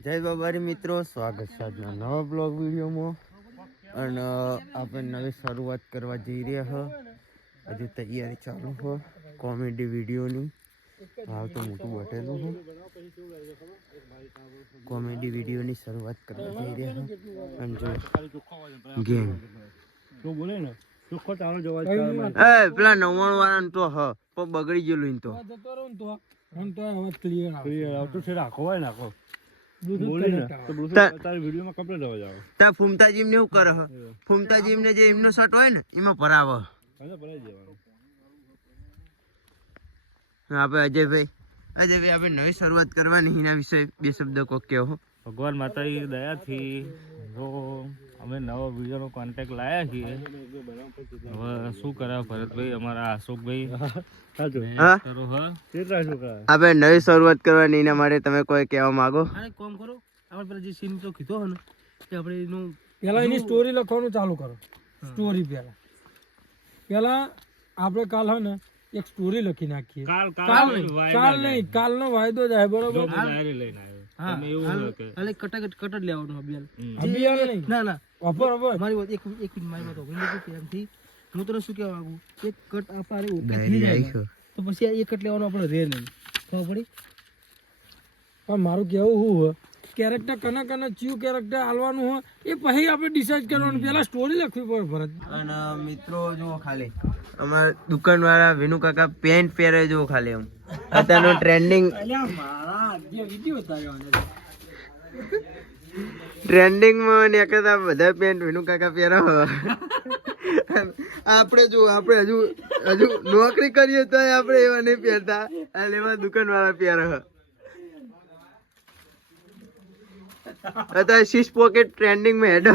જય બાબારી મિત્રો સ્વાગત છે આજના નવા બ્લોગ વિડીયોમાં. અને આપણે નવી શરૂઆત કરવા જઈ રહ્યા હ. હજુ તૈયારી ચાલુ હો કોમેડી વિડીયોની. હાલ તો મોટું બટેલું હું. કોમેડી વિડીયોની શરૂઆત કરવા જઈ રહ્યા હ. અને જો ગેમ. તો બોલે ને ચોખ્ખો તારો જવાબ એ પેલા નવ્વાણું વાળાનું તો હ પણ બગડી ગયેલું તો. જતો રહું તો તો. ક્લિયર આવે ક્લિયર આવતું છે રાખો હોય નાખો ને. ફૂમતાજી એમને એવું કરે ફૂમતાજી એમને જે એમનો શર્ટ હોય ને એમાં ભરાવે. આપણે અજયભાઈ અજયભાઈ આપણે નવી શરૂઆત કરવાની એના વિશે બે શબ્દ કોક કહો ભગવાન માતા દયાથી. જો અમે નવા વિડીયોનો કોન્ટેક્ટ લાયા છીએ. હવે શું કરા ભરતભાઈ અમારા અશોકભાઈ. કરો હ? કેટલા છોકરા આપણે નવી શરૂઆત કરવાની એના માટે તમે કોઈ કહેવા માંગો? અરે કોમ કરો. આપણે પેલા જે સીન તો કીધો ને કે આપણે એનું પેલા એની સ્ટોરી લખવાનું ચાલુ કરો. સ્ટોરી પેલા પેલા આપણે કાલ હે ને એક સ્ટોરી લખી નાખીએ. કાલ કાલ નહીં કાલ નહીં કાલનો વાયદો જાય બરોબર? લઈને આવ્યો હા તમે એવું હાલ હોય કે હાલ એક કટ કટ અભિયાન. અભિયાન ના ના. અપર અપર મારી વાત એક એક મારી વાત ઓગણી કે હું તને શું કહેવા માંગુ? એક કટ આપણે ઓકે થઈ જાય તો પછી આ એક કટ લેવાનો આપણે રે નહીં. ખબર પડી? પણ મારું કેવું શું કેરેક્ટર કના કના ચિયું કેરેક્ટર આલવાનું હોય એ પછી આપણે ડિસાઈડ કરવાનું. પેલા સ્ટોરી લખવી પડે ભરત. અને મિત્રો જુઓ ખાલી. અમારા દુકાન વાળા વિનુ કાકા પેન્ટ પહેરે જુઓ ખાલી એમ. અત્યારનું ટ્રેન્ડિંગ ટ્રેન્ડિંગમાં ટ્રેન્ડિંગમાં નીકળતા બધા પેન્ટ વિનુ કાકા પહેરાવો આપણે જો આપણે હજુ હજુ નોકરી કરીએ તો આપણે એવા નહીં પહેરતા. અને એમાં દુકાનવાળા વાળા પહેરે અત્યારે શીશ પોકેટ ટ્રેન્ડિંગમાં હેડ.